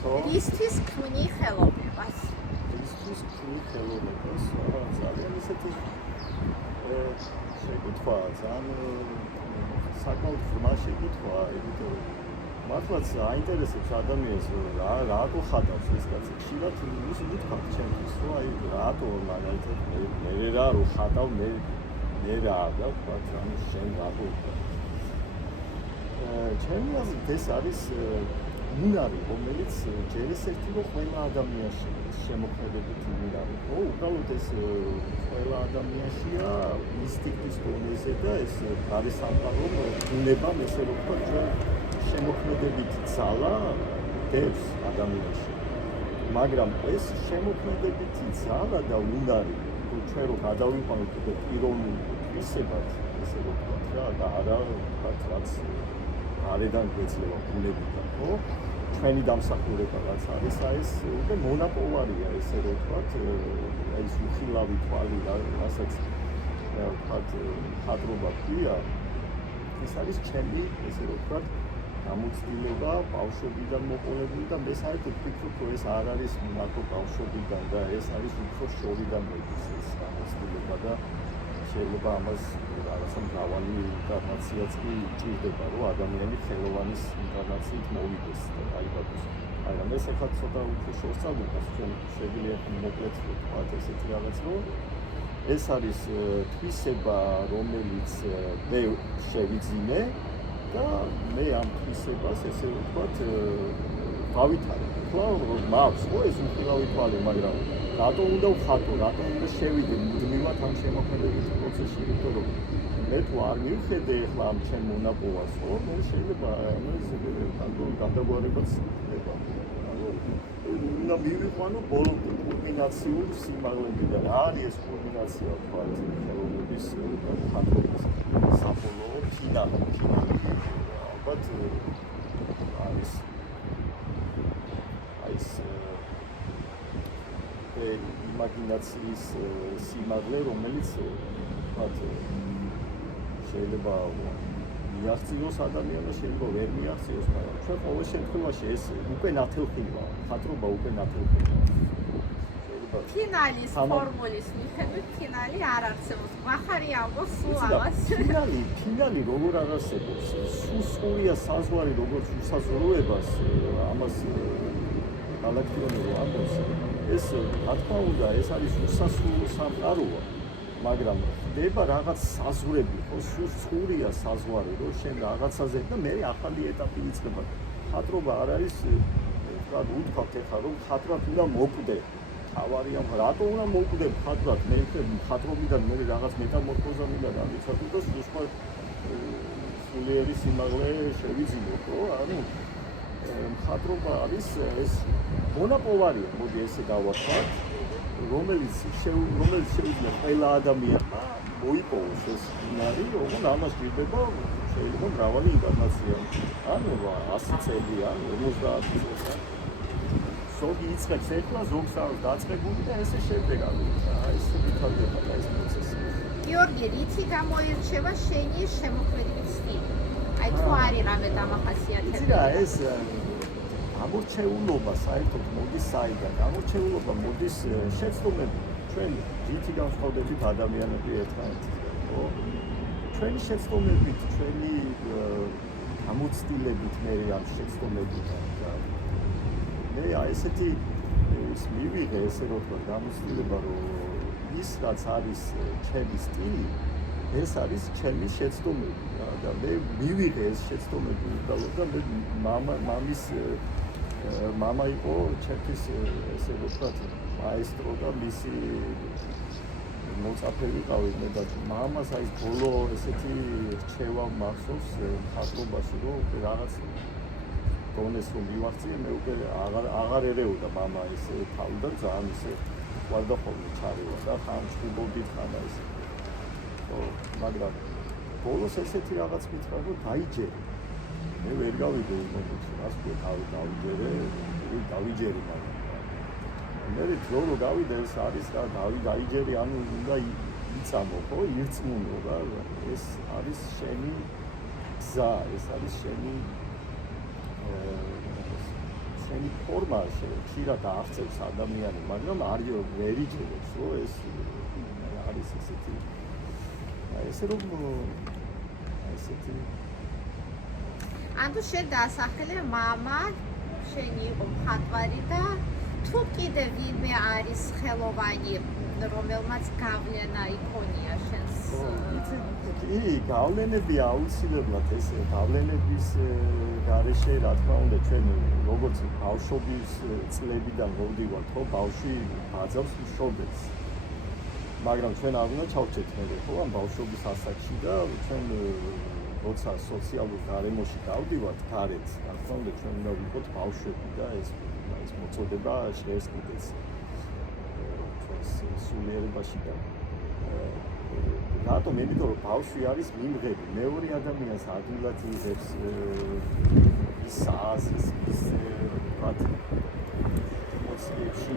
რისთვის ქმნი ხელოვნებას? რისთვის ქმნი ხელოვნებას? ძალიან ისეთი შეკითხვაა, ძალიან საკმაოდ ღრმა შეკითხვაა, იმიტომ რომ მართლაც აინტერესებს ადამიანს რატო ხატავს ეს კაცი. ხშირად ის უთქვამთ ჩემთვის, რომ აი რატო მაგალითად მე რა რო ხატავ მე რა ვთქვათ, ანუ შენ რატო ჩემი აზრით ეს არის უნარი, რომელიც ჯერ ესეთი რომ ყველა ადამიანში შემოქმედებით უნარი. უბრალოდ ეს ყველა ადამიანშია ინსტინქტის დონეზე და ეს გარესამყარო უნებამ ესე რომ ვთქვათ ჩვენ შემოქმედებითი ძალა დევს ადამიანში. მაგრამ ეს შემოქმედებითი ძალა და უნარი ჩვენ რო გადავიყვანოთ პიროვნულ თვისებად, ესე რომ ვთქვათ რა და არა ვთქვათ რაც არიდან გვეძლევა ბუნებიდან, ხო? ჩვენი დამსახურება რაც არის, აი ეს უკვე მონაპოვარია, ესე რომ ვთქვათ, აი ეს უხილავი თვალი, რასაც ვთქვათ, ხატრობა ქვია, ეს არის ჩემი, ესე რომ ვთქვათ, გამოცდილება ბავშვობიდან მოყოლებული და მე საერთოდ ვფიქრობ, რომ ეს არ არის მარტო ბავშვობიდან და ეს არის უფრო შორიდან მოდის ეს გამოცდილება და შეიძლება ამას რაღაცა მრავალი ინკარნაციაც კი ჭირდება, რომ ადამიანი ხელოვანის ინკარნაციით მოვიდეს და აიბადოს. მაგრამ ეს ახლა ცოტა უფრო შორს წავიდეთ, ჩვენ შეგვიძლია მოკლედ ვთქვათ ესეთი რაღაც, რომ ეს არის თვისება, რომელიც მე შევიძინე და მე ამ თვისებას ესე ვთქვათ გავითარებ. ხო, მაქვს ხო ეს უხილავი თვალი, მაგრამ რატო უნდა ვხატო, რატო უნდა შევიდე მუდმივად ამ შემოქმედებითი პროცესში, იმიტომ რომ მე თუ არ მივხედე ახლა ამ ჩემ მონაპოვარს, ხო, მე შეიძლება ამას გადაგვარებაც ხდება. უნდა მივიყვანო ბოლომდე კულმინაციურ სიმაღლებიდან. რა არის ეს კულმინაცია, ვთქვათ, ხელოვნების და ხატობის საბოლოო ფინალი. ალბათ არის ეს იმაგინაციის სიმაღლე, რომელიც ვთქვათ შეიძლება მიაღწიოს ადამიანს, შეიძლება ვერ მიაღწიოს, მაგრამ ჩვენ ყოველ შემთხვევაში ეს უკვე ნათელხილია, ხატრობა უკვე ნათელხილია. ფინალის ფორმულის მიხედვით ფინალი არ არსებობს. מחარი ამბობს სულ ამას. ფინალი როგორ არ არსებობს? სულ სწორია საზღვარი როგორც უსაზღვრულებას ამას გალაქტიონური ამბობს. ეს რა თქმა უნდა, ეს არის უსასრულო სამყაროა, მაგრამ ხდება რაღაც საზღვრები, ხო, სულ სწორია საზღვარი, რომ შენ რაღაცაზე და მე ახალი ეტაპი იწყება. ხატრობა არ არის, ვთქვათ, უთქვათ ეხლა რომ ხატრად უნდა მოკვდე. თავარია, რატო უნდა მოკვდე ხატრად? მე ხატრობიდან მე რაღაც მეტამორფოზა მინდა გამიცადო და სხვა სულიერი სიმაღლე შევიძინო, ხო? ანუ ხატრობა არის ეს მონაპოვარია, მოდი ესე დავახვათ, რომელიც შეუძლია ყველა ადამიანმა მოიპოვოს ეს უნარი, რომ ამას გვიდება შეიძლება მრავალი ინკარნაცია. ანუ 100 წელი, ანუ 50 წელი. ზოგი იწყებს ეხლა, ზოგს არის დაწყებული და ესე შემდეგ ანუ ესე ვითარდება ეს პროცესი. გიორგი, რითი გამოირჩევა შენი შემოქმედებითი სტილი? აი თუ არის რამე დამახასიათებელი? იცი რა, ეს გამორჩეულობა საერთოდ მოდის საიდან? გამორჩეულობა მოდის შეცდომებით. ჩვენ რითი განსხვავდებით ადამიანები ერთმანეთისგან, ხო? ჩვენი შეცდომებით, ჩვენი გამოცდილებით მე ამ შეცდომებიდან და მე ესეთი ის მივიღე ესე რომ ვთქვათ გამოცდილება რომ ის რაც არის ჩემი სტილი ეს არის ჩემი შეცდომები და მე მივიღე ეს შეცდომები უბრალოდ და მე მამა იყო ჩემთვის ესე რომ ვთქვათ მაესტრო და მისი მოწაფე ვიყავი მე და მამას აი ბოლო ესეთი რჩევა მახსოვს ხატრობაში რომ რაღაც დონეს რომ მივახციე მე უკვე აღარ ერეოდა მამა ესე თავიდან ძალიან ისე ვარდა ხოლმე ჩარევა და ხან ჩხუბობდით ხან ესე ხო მაგრამ ბოლოს ესეთი რაღაც მითხრა რომ დაიჯერე მე ვერ გავიგე იმოდის რას ქვია დავიჯერე მაგრამ მე რო გავიდე ეს არის რა დაიჯერე ანუ უნდა იწამო ხო ირწმუნო რა ეს არის შენი გზა ეს არის შენი ჩვენი ფორმა ხშირად აღწევს ადამიანი, მაგრამ ვერ იჯერებს, რომ ეს არის ესეთი ესე რომ ესეთი ანუ შენ დაასახელე მამა შენი იყო მხატვარი და თუ კიდე ვინმე არის ხელოვანი რომელმაც გავლენა იქონია შენს კი, გავლენები აუცილებლად ეს გავლენების გარეშე რა თქმა უნდა ჩვენ როგორც ბავშვობის წლებიდან მოვდივართ, ხო, ბავშვი ბაძავს მშობელს. მაგრამ ჩვენ არ უნდა ჩავჭეთ მე ხო ამ ბავშვობის ასაკში და ჩვენ როცა სოციალურ გარემოში გავდივართ გარეთ, რა თქმა უნდა ჩვენ უნდა ვიყოთ ბავშვები და ეს მოწოდება ჟღერს კიდეც ჩვენს სულიერებაში და რატომ? იმიტომ რომ ბავშვი არის მიმღები, მეორე ადამიანს ადვილად იღებს ის აზრის, ის ვთქვათ ემოციებში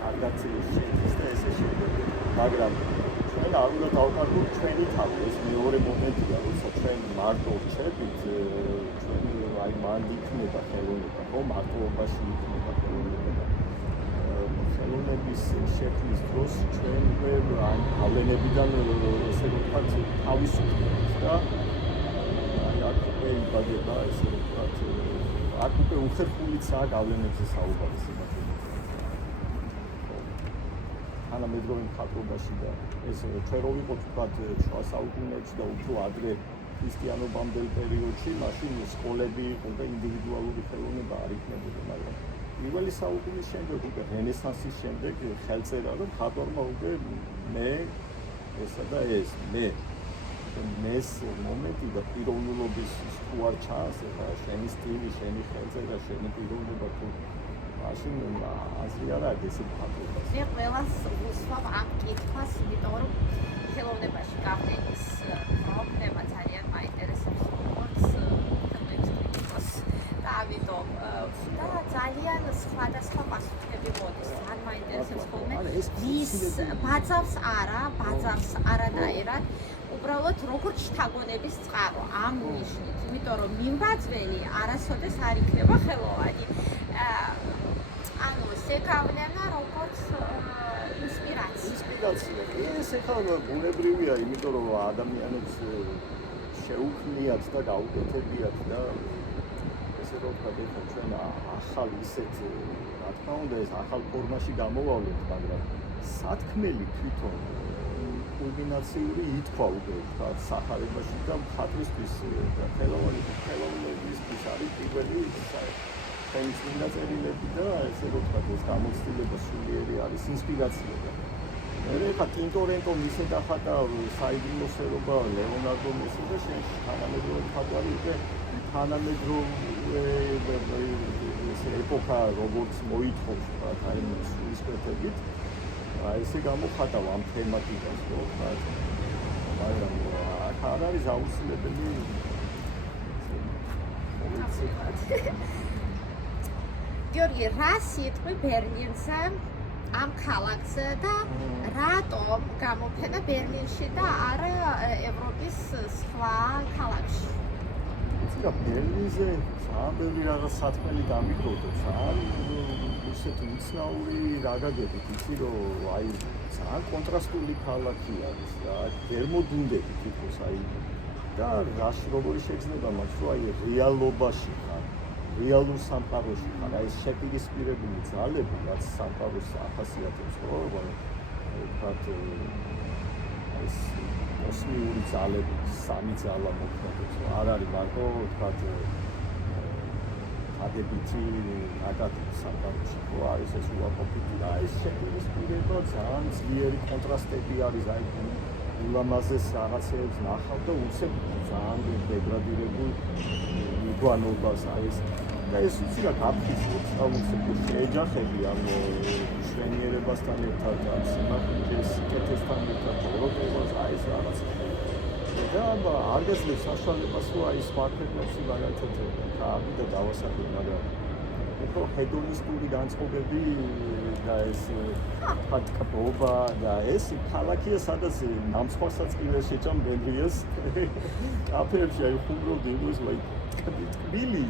კარგად შედის და ესე შემდეგ. მაგრამ ჩვენ არ უნდა დავკარგოთ ჩვენი თავი, ეს მეორე მომენტია, როცა ჩვენ მარტო რჩებით, ჩვენ აი მანდ იქნება ხელოვნება, ხო, მარტოობაში იქნება ხელოვნება და ხელოვნების შექმნის დროს ჩვენ აი გავლენებიდან ესე ვთქვათ თავისუფლდებით და აი აქ უკვე იბადება ესე ვთქვათ აქ უკვე უხერხულიცაა გავლენებზე საუბარი სიმართლე. თანამედროვე მხატვრობაში და ეს ჩვენ რო ვიყოთ ვთქვათ შუა საუკუნეებში და უფრო ადრე ქრისტიანობამდელ პერიოდში, მაშინ სკოლები იყო და ინდივიდუალური ხელოვნება არ იქნებოდა, მაგრამ პირველი საუკუნის შემდეგ უკვე რენესანსის შემდეგ ხელწერა რომ მხატვარმა უკვე მე ესა და ეს მეს მომენტი და პიროვნულობის თუ არ ჩანს ეხლა შენი სტილი, შენი ხელწერა, შენი პიროვნება თუ მაშინ აზრი არ აქვს ესე მხატვრობას. მე ყველას ვუსვამ ამ კითხვას, იმიტომ რომ ხელოვნებაში გავლენის პრობლემა ძალიან მაინტერესებს როგორც ხელოვნების და ამიტომ და ძალიან სხვადასხვა პასუხები მოდის. ძალიან მაინტერესებს ხოლმე ვის ბაძავს არანაირად უბრალოდ როგორც შთაგონების წყარო ამ ნიშნით, იმიტომ რომ მიმბაძველი არასოდეს არ იქნება ხელოვანი. ანუ შეგავლენა როგორც ინსპირაცია. ეს ახლა ბუნებრივია, იმიტომ რომ ადამიანებს შეუქმნიათ და გაუკეთებიათ და ესე რომ ვთქვათ, ჩვენ ახალ ისეთ რა თქმა უნდა ეს ახალ ფორმაში გამოვავლენთ, მაგრამ სათქმელი თვითონ კულმინაციური ითქვა უკვე ვთქვათ სახარებაში და მხატვრისთვის და ხელოვნებისთვის არის პირველი ჩვენი წმინდა წერილები და ესე რომ ვთქვათ ეს გამოცდილება სულიერი არის ინსპირაცია და მე ხა ტინტორენტო მისე დახატა საიდუმლოსერობა ლეონარდო მესი და თანამედროვე მხატვარი უკვე თანამედროვე ესე ეპოქა როგორც მოითხოვს ვთქვათ აი სულისკვეთებით ესე გამოხატავ ამ თემატიკას რო ვთქვათ მაგრამ აქ არ არის აუცილებელი გიორგი, რა სიტყვი ბერლინზე ამ ქალაქზე და რატომ გამოფენა ბერლინში და არა ევროპის სხვა ქალაქში? იცი რა ბერლინზე ძალიან ბევრი რაღაც სათქმელი დამიგროვდა, ძალიან ისეთი უცნაური რა გაგებით, იცი რომ აი ძალიან კონტრასტული ქალაქი არის რა, გერმოდუნდები თითქოს აი და რაში როგორი შეგრძნება მას რომ აი რეალობაში ხარ, რეალურ სამყაროში ხარ, აი ეს შეპირისპირებული ძალები, რაც სამყაროს ახასიათებს, ხო, ვთქვათ ეს კოსმიური ძალები, სამი ძალა მოქმედებს, არ არის მარტო ვთქვათ ადებითი ნაკადი სამყაროში, ხო, არის ეს უარყოფითი და ეს შეპირისპირება ძალიან ძლიერი კონტრასტები არის, აი ულამაზეს რაღაცებს ნახავ და უცებ ძალიან დეგრადირებულ მიგوانობას აი ეს და ეს იცი რა გაფრთხილებს და უცებ შეეჯახები ამ შვენიერებასთან ერთად ამ სიმართლეს კეთესთან ერთად პროდუქტებს აი ეს რაღაც და არ გეძლევს საშუალებას რომ აი სხვა ქვეყნებში მაგალითად და დავასახელო მაგრამ უფრო ჰედონისტური განწყობები და ეს ფაქტობა და ეს ქალაქია სადაც ნამსხვრასაც კი ვერ შეჭამ ბენდრიას კაფეებში აი ხუმრობდი ის ვაი ტკბილი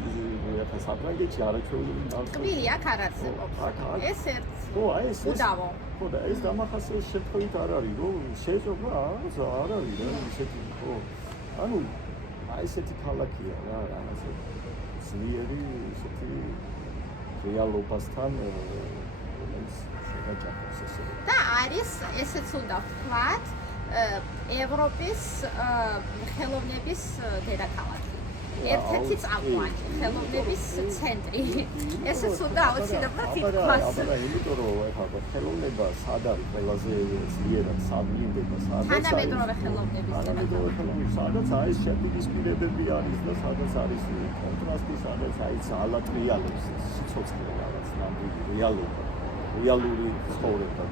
მაგალითად საფრანგეთში არაჩვეულები ნავთობი. კბილი აქ არ არსებობს. აქ. ეს ერთ ხო, აი ეს. უდავო. ხო და ეს დამახასიათებელი შემთხვევით არ არის, რომ შეიძლება არ არის რა ისეთი ხო. ანუ აი ესეთი ქალაქია რა, რაღაცა ძლიერი ისეთი რეალობასთან შეგაჯახოს ესე. და არის ესეც უნდა ვთქვათ, ევროპის ხელოვნების დედაქალაქი. ერთ-ერთი წამყვანი ხელოვნების ცენტრი. ესეც უნდა აუცილებლად ითქვას. აბა, იმიტომ რომ ეხლა ხელოვნება სად არის ყველაზე ძლიერად სადმინდება, თანამედროვე ხელოვნების თანამედროვე ხელოვნების, სადაც არის შეპირისპირებები არის და სადაც არის კონტრასტი, სადაც არის ძალატრიალებს სიცოცხლე რაღაც ნამდვილი რეალობა, რეალური ცხოვრება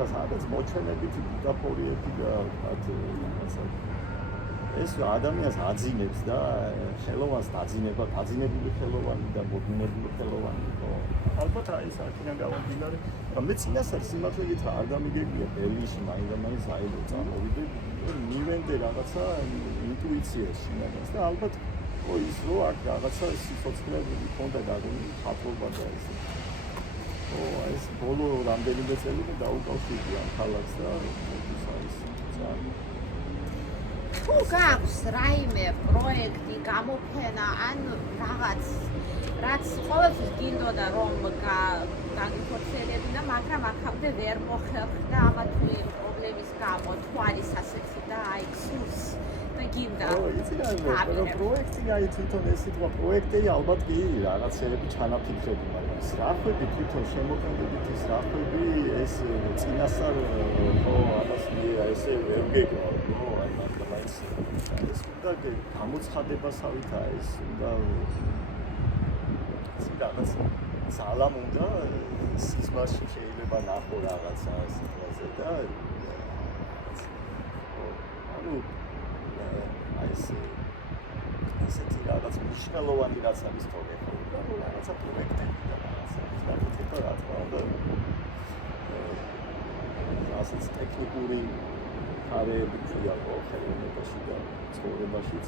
და სადაც მოჩვენებითი ბუტაფორიები და რაღაცა ეს ადამიანს აძინებს და ხელოვანს დაძინება, დაძინებული ხელოვანი და მოდუნებული ხელოვანი. ალბათ აი საერთოდ გამომდინარე, რომ მე წინასწარ სიმართლე გითხრა, არ დამიგებია ბერლინში მაინდა-მაინც აიღო წამოვიდე, მივენდე რაღაცა ინტუიციაში მაგას და ალბათ ის რო აქ რაღაცა სიცოცხლე მქონდა დაგონილი ხატობა და ესე. ეს ბოლო რამდენიმე წელი და დაუკავშირდი ამ ქალაქს და ის არის ძალიან თუ გაქვს რაიმე პროექტი, გამოფენა, ან რაღაც, რაც ყოველთვის გინდოდა რომ გაგიხორციელებინა, მაგრამ აქამდე ვერ მოხერხდა ამა თუ იმ პრობლემის გამო, თუ არის ასეთი და აი სურს და გინდა. იცი რა პროექტი აი თვითონ ეს სიტყვა პროექტი ალბათ კი რაღაცეები ჩანაფიქრები, მაგრამ სწრაფები თვითონ შემოქმედებით ის სწრაფები ეს წინასწარ ხო ამას ესე ვერ გეკვა, ხო აი ეს უნდა გამოცხადებასავითაა ეს უნდა რაღაც ძალამ უნდა სიზმარში შეიძლება ნახო რაღაცა სიტყვაზე და ანუ აი ესეთი რაღაც მნიშვნელოვანი რაც არის თორე ხო ანუ რაღაცა პროექტები და რაღაცა და რა თქმა უნდა ასეც ტექნიკური არეები ქვია ხო ხელოვნებაში და ცხოვრებაშიც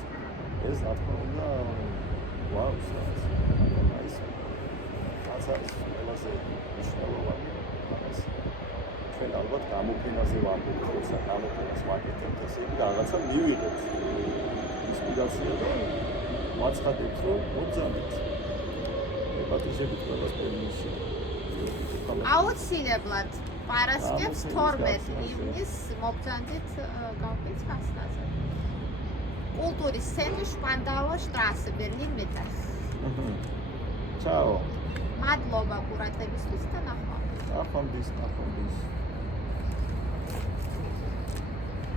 ეს რა თქმა უნდა ვაუს აი ეს არის ყველაზე მნიშვნელოვანი ამას ჩვენ ალბათ გამოფენაზე ვამბობთ როცა გამოფენას ვაკეთებთ ესე იგი რაღაცა მივიღეთ ინსპირაცია და ვაცხადებთ რომ მოგზავნით პატიჟებით ყველას პერიოდში აუცილებლად პარასკევს 12 ივნის მოგზავნით გავყიდთ ხასნაზე. კულტურის ცენტრი შპანდაუერ შტრასე, ბერლინ მეტა. ჩაო. მადლობა ყურადღებისთვის და ნახვამდის. ნახვამდის.